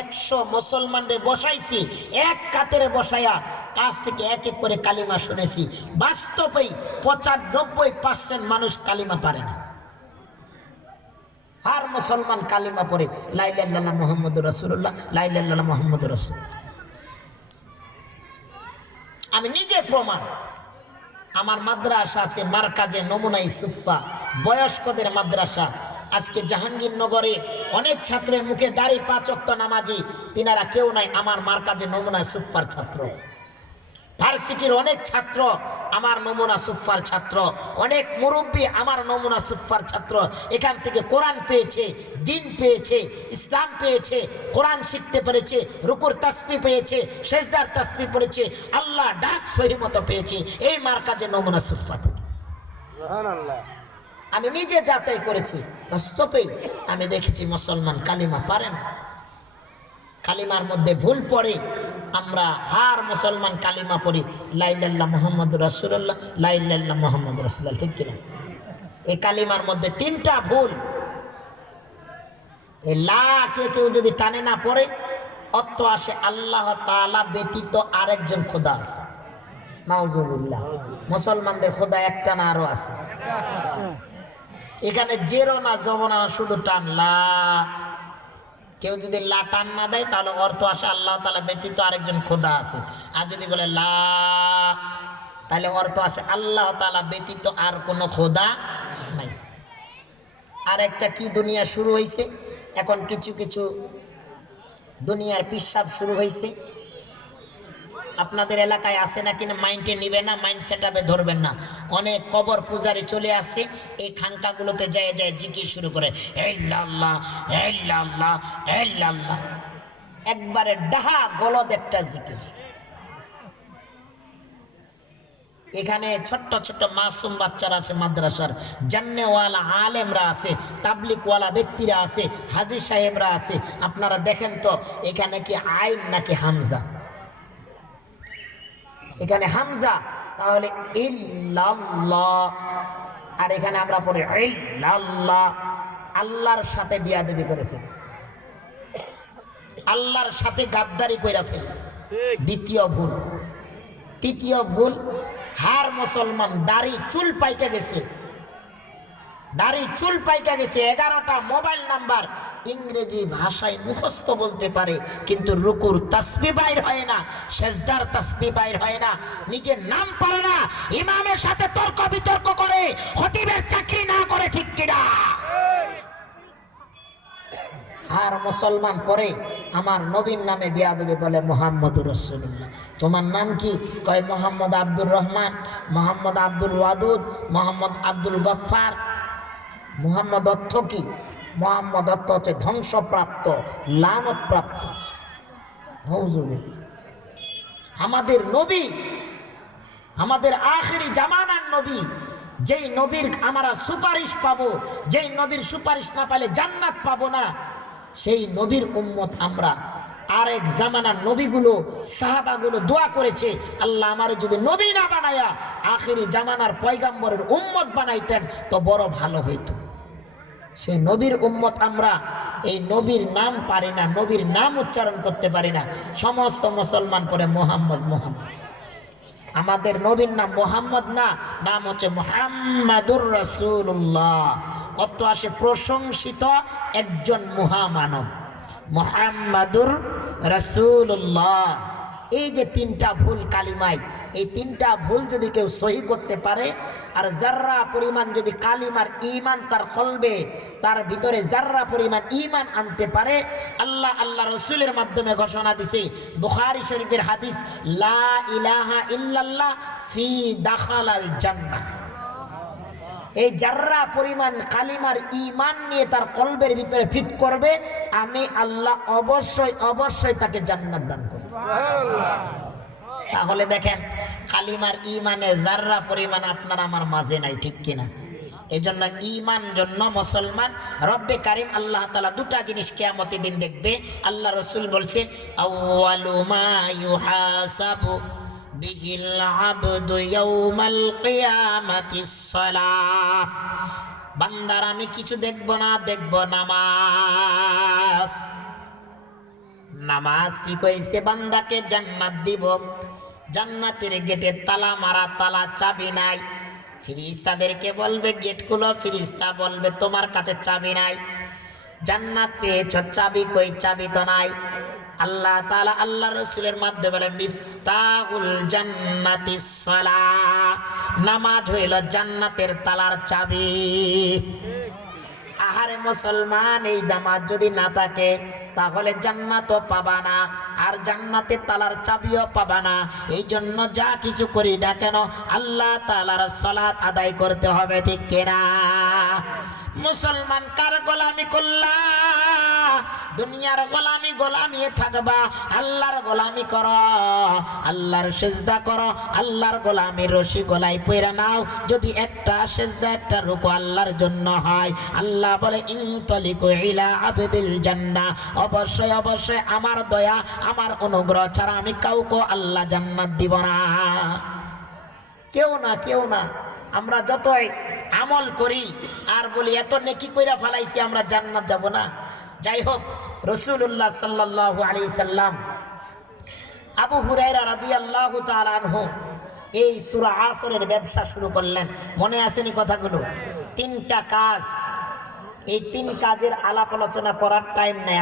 100 মুসলমানরে বসাইছি, এক কাতারে বসাইয়া কাছ থেকে এক এক করে কালিমা শুনেছি। বাস্তবেই 95% মানুষ কালিমা পারে না। আর মুসলমান কালিমা পড়ে লা ইলাহা ইল্লাল্লাহ মুহাম্মাদুর রাসূলুল্লাহ, লা ইলাহা ইল্লাল্লাহ মুহাম্মাদুর রাসূলুল্লাহ। আমি নিজে প্রমাণ। আমার মাদ্রাসা আছে মারকাজে নমুনাই সুফা, বয়স্কদের মাদ্রাসা। আজকে জাহাঙ্গীরনগরে অনেক ছাত্রের মুখে দাড়ি, 5 ওয়াক্ত নামাজি, তিনারা কেউ নাই আমার মারকাজে নমুনা সুফার ছাত্র। ভার্সিটির অনেক ছাত্র আমার নমুনা সুফার ছাত্র, অনেক মুরব্বী আমার নমুনা সুফার ছাত্র। এখান থেকে কোরআন পেয়েছে, দিন পেয়েছে, ইসলাম পেয়েছে, কোরআন শিখতে পেরেছে, রুকুর তাসবিহ পেয়েছে, সেজদার তাসবিহ পড়েছে, আল্লাহ ডাক সহিমতো পেয়েছে এই মারকাজে নমুনা সুফা থেকে। সুবহানাল্লাহ। আমি নিজে যাচাই করেছি, বাস্তবেই আমি দেখেছি মুসলমান কালিমা পারে না। কালিমার মধ্যে ভুল পড়ে। আমরা হার মুসলমান কালিমা পড়ি লা ইলাহা ইল্লাল্লাহ মুহাম্মাদুর রাসূলুল্লাহ, লা ইলাহা ইল্লাল্লাহ মুহাম্মাদুর রাসূলুল্লাহ, ঠিক কিনা? এই কালিমার মধ্যে 3টা ভুল। এই লা কে কেউ যদি টানে না পড়ে, অর্থ আসে আল্লাহ তাআলা ব্যতীত আরেকজন খোদা আছে। নাউজুবিল্লাহ। মুসলমানদের খোদা একটা না আরো আছে। এখানে জেরো না জবনা না, শুধু টান লা। কেউ যদি লা টান না দেয় তাহলে অর্থ আসে আল্লাহ তাআলা ব্যতীত আরেকজন খোদা আছে। আর যদি বলে লা, তাহলে অর্থ আসে আল্লাহ তাআলা ব্যতীত আর কোনো খোদা নাই। আর একটা কি দুনিয়া শুরু হয়েছে এখন, কিছু কিছু দুনিয়ার পিশাব শুরু হয়েছে। আপনাদের এলাকায় আছে না কিনা মাইন্ডে নিবে না, মাইন্ড সেটআপে ধরবেন না। অনেক কবর পূজারি চলে আসছে, এই খানকাগুলোতে যায় যায় জিকির শুরু করে আল্লাহ আল্লাহ আল্লাহ, একবারে ডাহা গলদ একটা জিকির। এখানে ছোট্ট ছোট্ট মাসুম বাচ্চারা আছে, মাদ্রাসার জান্নেওয়ালা আলেমরা আছে, তাবলিগওয়ালা ব্যক্তিরা আছে, হাজী সাহেবরা আছে। আপনারা দেখেন তো এখানে কি আইন নাকি হামজা? এখানে হামজা, তাহলে ইল্লাল্লাহ। আর এখানে আমরা পড়ি ইল্লাল্লাহ। আল্লাহর সাথে বিয়াদবি করে ফেলি, আল্লাহর সাথে গাদ্দারি কইরা ফেলি। দ্বিতীয় ভুল। তৃতীয় ভুল, হার মুসলমান দাড়ি চুল পাইকা গেছে, দাড়ি চুল পাইকা গেছে। 11টা মোবাইল নাম্বার ইংরেজি ভাষায় মুখস্থ বলতে পারে, কিন্তু রুকুর তাসবিহ বাইর হয় না, সেজদার তাসবিহ বাইর হয় না, নিজের নাম পারে না, ইমামের সাথে তর্ক বিতর্ক করে, খতিবের চাকরি না করে, ঠিক কিনা? আর মুসলমান পরে আমার নবীর নামে বিয়াদবি বলে মুহাম্মদুর রাসূলুল্লাহ। তোমার নাম কি? কয় মোহাম্মদ আব্দুর রহমান, মোহাম্মদ আব্দুল ওয়াদুদ, মোহাম্মদ আব্দুল গফফার। মুহাম্মদ অর্থ কি? মুহাম্মদ অর্থ হচ্ছে ধ্বংসপ্রাপ্ত, লানত প্রাপ্ত। আমাদের নবী, আমাদের আখিরি জামানার নবী, যেই নবীর আমরা সুপারিশ পাবো, যেই নবীর সুপারিশ না পেলে জান্নাত পাবো না, সেই নবীর উম্মত আমরা। আরেক জামানার নবীগুলো, সাহাবাগুলো দোয়া করেছে, আল্লাহ আমারে যদি নবী না বানায়া আখিরি জামানার পয়গাম্বরের উম্মত বানাইতেন তো বড় ভালো হইতো। সেই নবীর উম্মত আমরা। এই নবীর নাম পারি না, নবীর নাম উচ্চারণ করতে পারি না। সমস্ত মুসলমান পরে মোহাম্মদ মোহাম্মদ। আমাদের নবীর নাম মোহাম্মদ না, নাম হচ্ছে মুহাম্মাদুর রাসূলুল্লাহ। অর্থ আসে প্রশংসিত একজন মহামানব, মুহাম্মাদুর রাসূলুল্লাহ। এই যে 3টা ভুল কালিমায়, এই 3টা ভুল যদি কেউ সহি করতে পারে, আর জাররা পরিমাণ যদি কালিমার ঈমান তার কলবে, তার ভিতরে জাররা পরিমাণ ঈমান আনতে পারে, আল্লাহ আল্লাহ রাসূলের মাধ্যমে ঘোষণা দিয়েছে, বুখারী শরীফের হাদিস, লা ইলাহা ইল্লাল্লাহ ফি দাখালাল জান্নাহ। এই জাররা পরিমাণ কালিমার ঈমান নিয়ে তার কলবের ভিতরে ফিট করবে, আমি আল্লাহ অবশ্যই অবশ্যই তাকে জান্নাত দান করব। সুবহানাল্লাহ। তাহলে দেখেন কালিমার ঈমানে জাররা পরিমাণ আপনার আমার মাঝে নাই, ঠিক কিনা? এই জন্য ঈমান জন্য মুসলমান রব্বে কারিম আল্লাহ তাআলা 2টা জিনিস কিয়ামতের দিন দেখবে। আল্লাহ রাসূল বলছে, আউয়ালু মা ইউহাসাবু বিহিল আবদু ইয়াউমাল কিয়ামাতিস সালাহ। বান্দার আমি কিছু দেখব না, দেখব নামাজ। নামাজ ঠিক হয়েছে, বান্দাকে জান্নাত দিব। জান্নাতের গেটে তালা মারা, তালা চাবি নাই। ফেরেশতাদেরকে বলবে গেট খুলো, ফেরেশতা বলবে তোমার কাছে চাবি নাই। জান্নাত পেয়েছ, চাবি কই? চাবি তো নাই। আল্লাহ তাআলা আল্লাহ রাসূলের মাধ্যমে বলেন মিফতাহুল জান্নাতিস সালাহ, নামাজ হইল জান্নাতের তালার চাবি। আহারে মুসলমান, এই নামাজ যদি না থাকে তাহলে জান্নাতও পাবা না, আর জান্নাতের তালার চাবিও পাবা না। এই জন্য যা কিছু করি না কেন আল্লাহ তাআলার সালাত আদায় করতে হবে, ঠিক কিনা? মুসলমান কার গোলামি করলা? দুনিয়ার গোলামি গোলামি থাকবা, আল্লাহর গোলামি করো, আল্লাহর সিজদা করো, আল্লাহর গোলামির রশি গলায় পয়রা নাও। যদি একটা সিজদা একটা রুকু আল্লাহর জন্য হয়, আল্লাহ বলে ইনতালিকু ইলা আবদিল জান্নাহ, অবশ্যই অবশ্যই আমার দয়া আমার অনুগ্রহ ছাড়া আমি কাউকে আল্লাহ জান্নাত দিব না। কেউ না, কেউ না। আমরা যতই আমল করি আর বলি এত নেকি কইরা ফেলাইছি, আমরা জান্নাত যাব না। যাই হোক, রাসূলুল্লাহ সাল্লাল্লাহু আলাইহি সাল্লাম আবু হুরায়রা রাদিয়াল্লাহু তাআলা আনহু এই সূরা আসরের ব্যবসা শুরু করলেন। মনে আসেনি কথাগুলো? তিনটা কাজ, এই তিন কাজের আলাপ আলোচনা করার টাইম নেই।